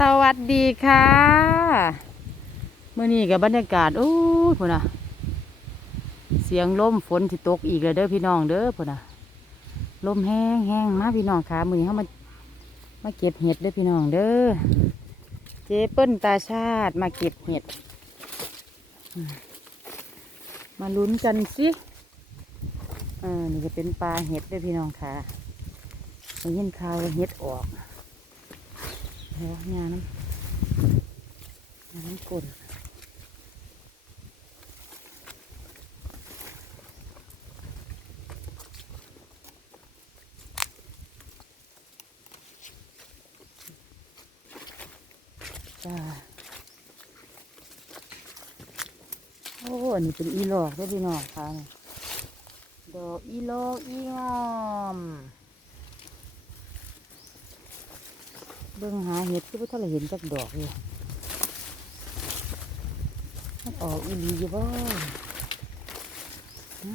สวัสดีค่ะเมื่อนี้กับบรรยากาศโอ้ยพุ่นนะเสียงลมฝนที่ตกอีกแล้วเด้อพี่น้องเด้อพุ่นนะลมแห้งแห้งมาพี่น้องขามือนี้เขามามาเก็บเห็ดเด้อพี่น้องเด้อเจเปิ้ลตาชาติมาเก็บเห็ด มาลุ้นกันสิเออนี่จะเป็นปลาเห็ดเด้อพี่น้องค่ะได้ยินข่าวว่าเห็ดออก แล้วงานน้ำงานน้ำกลจ้าโอ้อันนี้เป็นอีหลอกได้อพี่น้องค่ะดอกอีหลอกอีงอม เบิ่งหาเห็ดคือว่าถ้าเราเห็นจักดอกเลยมันออกอีหลีอยู่บ่ฮะ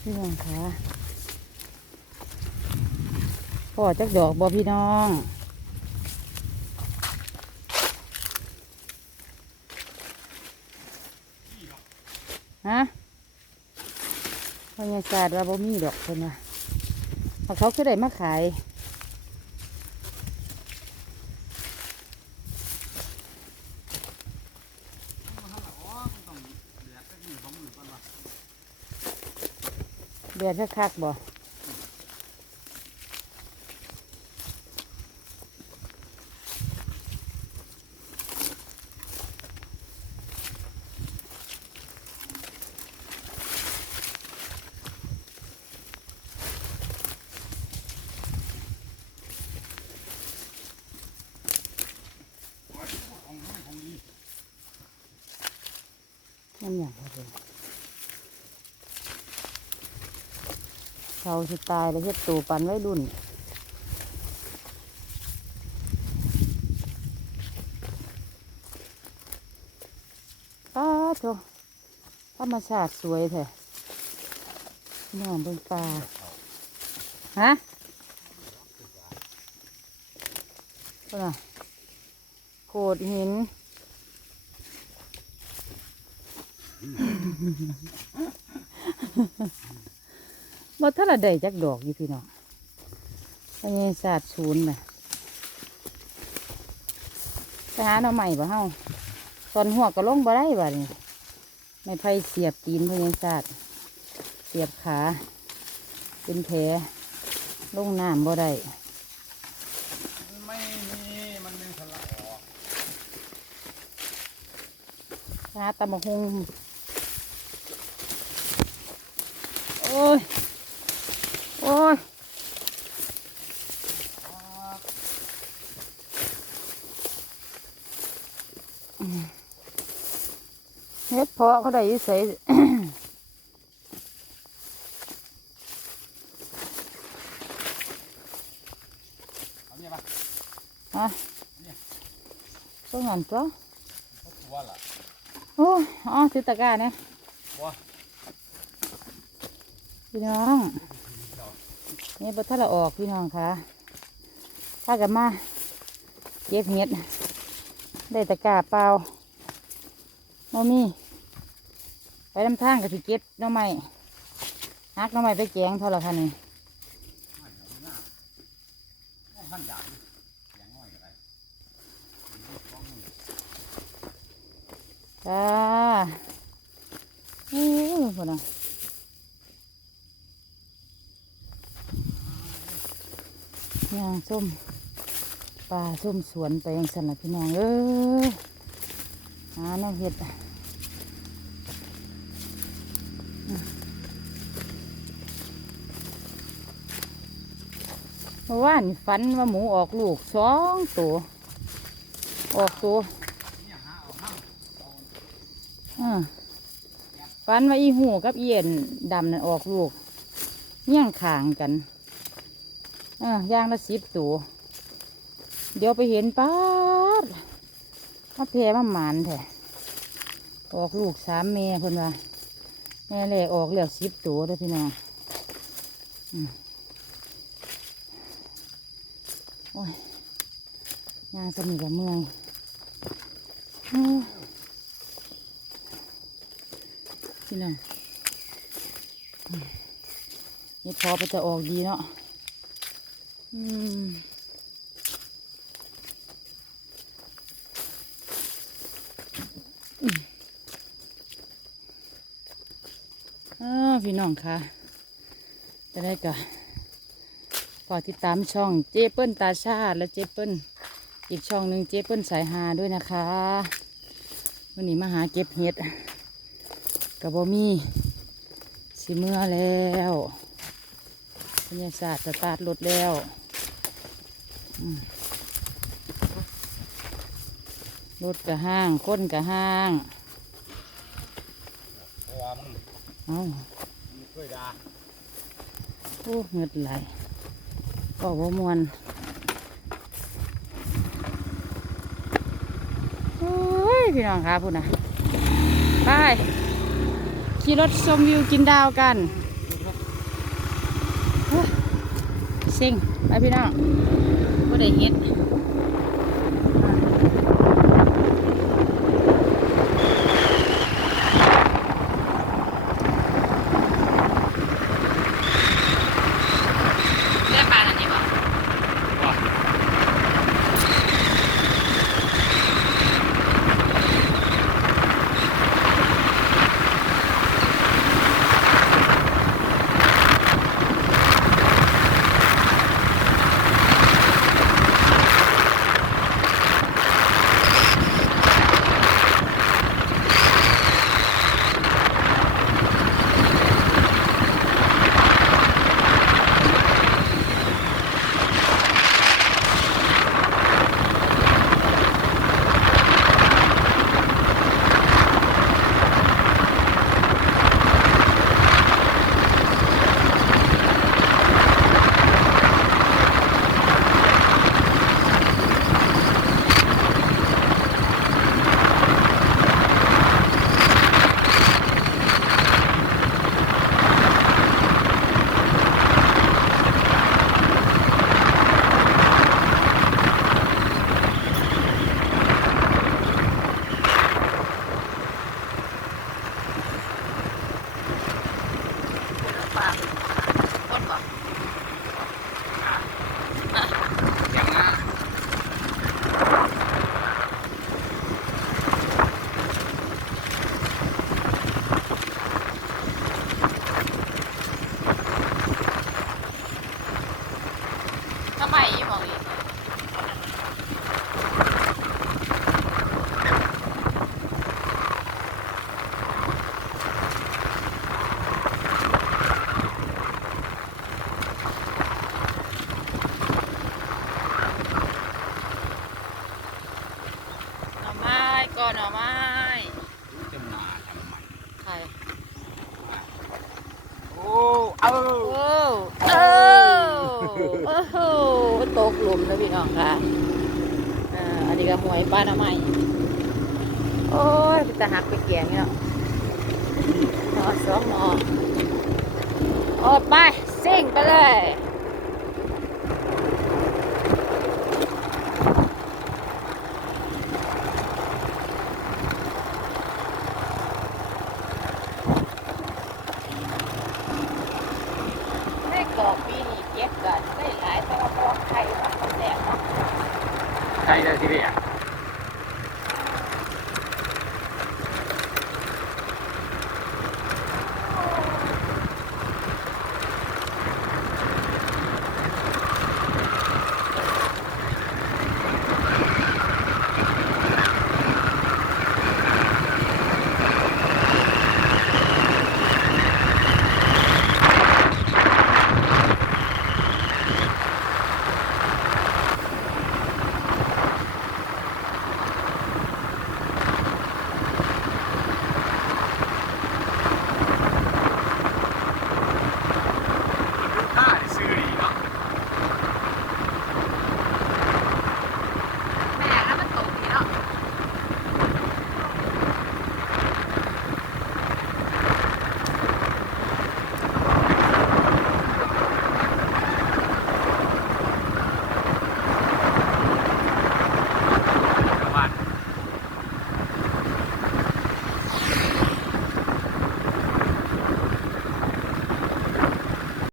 พี่น้องคะ พ่อจักดอกบ่พี่น้องฮะพญาศาสตร์ว่าบ่มีดอกคนนะเพราะเขาคือได้มาขาย เดือดคักๆบ่ น้ำอย่างไรเขาสิตายแล้วเฮ็ดตูปันไว้รุ่นป้าโถธรรมชาติสวยแท้น้องเบิ่งปลาฮะก็นะโขดหิน บ่ถ้าละได้จักดอกอยู่พี่น้องพญาศาสตร์ศูนย์น่ะไปหาหน่อใหม่บ่เฮาตอนหัวก็ลงบ่ได้บ่นี่ไม่ไผเสียบตีนพญาศาสตร์เสียบขา เป็นแผลลงน้ำบ่ได้ไม่มีมันเป็นสลักออกหาตะมะฮง โอ้ย โอ้ยเฮ็ดเพาะเขาได้อยิใส่เอาเนี่ยปะฮะก็งานตัวพวกตัวล่ะโอ้ยอ๋อซื้อตะกร้าเนี่ย ว้า พี่น้องนี่บัถ้าเราออกพี่น้องค่ะถ้ากันมาเก็บเห็ดได้ตะกาเปล่าโมมี่ไปลำทางกับสิเก็บน้อไม้ฮักน้อไม้ไปแจงเท่าไหร่คะนี่ท่าอยอ่างน้อยก็ได้จ้าโอ้ยพอนะ ย่างส้มปลาส้มสวนไปยังสันละพี่น้องเอ้ยหาแนวเห็ดเมื่อวานนี่ฝันว่าหมูออกลูกสองตัวออกตัวอ่าฟันว่าอีหูกับเอีเอ็นดำนั่นออกลูกเงี้ยงขางกัน อ่าย่างละสิบตัว เดี๋ยวไปเห็นป้าดมาแพรมาหมานแท้ออกลูกสามแม่เพิ่นว่าแม่แรกออกแล้วสิบตัวเด้อพี่น้องโอ้ยยางสนิทกับเมืองโอ้พี่น้องนี่พอไปจะออกดีเนาะ อืมอ่าพี่น้องค่ะ จะได้กะฝากติดตามช่องเจเปิลตาชาติและเจเปิลอีกช่องหนึ่งเจเปิลสายฮาด้วยนะคะวันนี้มาหาเก็บเห็ดกับบมีสิเมื่อแล้วพญาศาสตร์สตาร์ทรถแล้ว รถกะห้างค้นกะห้างเพราะว่ามันเอ้ามันช่วยดาโอ้เงือดไหลก็ว่ามวนโอ้ยพี่น้องครับพูดนะไปขี่รถชมวิวกินดาวกันโอ้ยเซ็งไปพี่น้องก็ ได้เฮ็ด โอ้ยจะหักไปเกียงเนาะหนอสองหนอโอ้ไปซิ่งไปเลย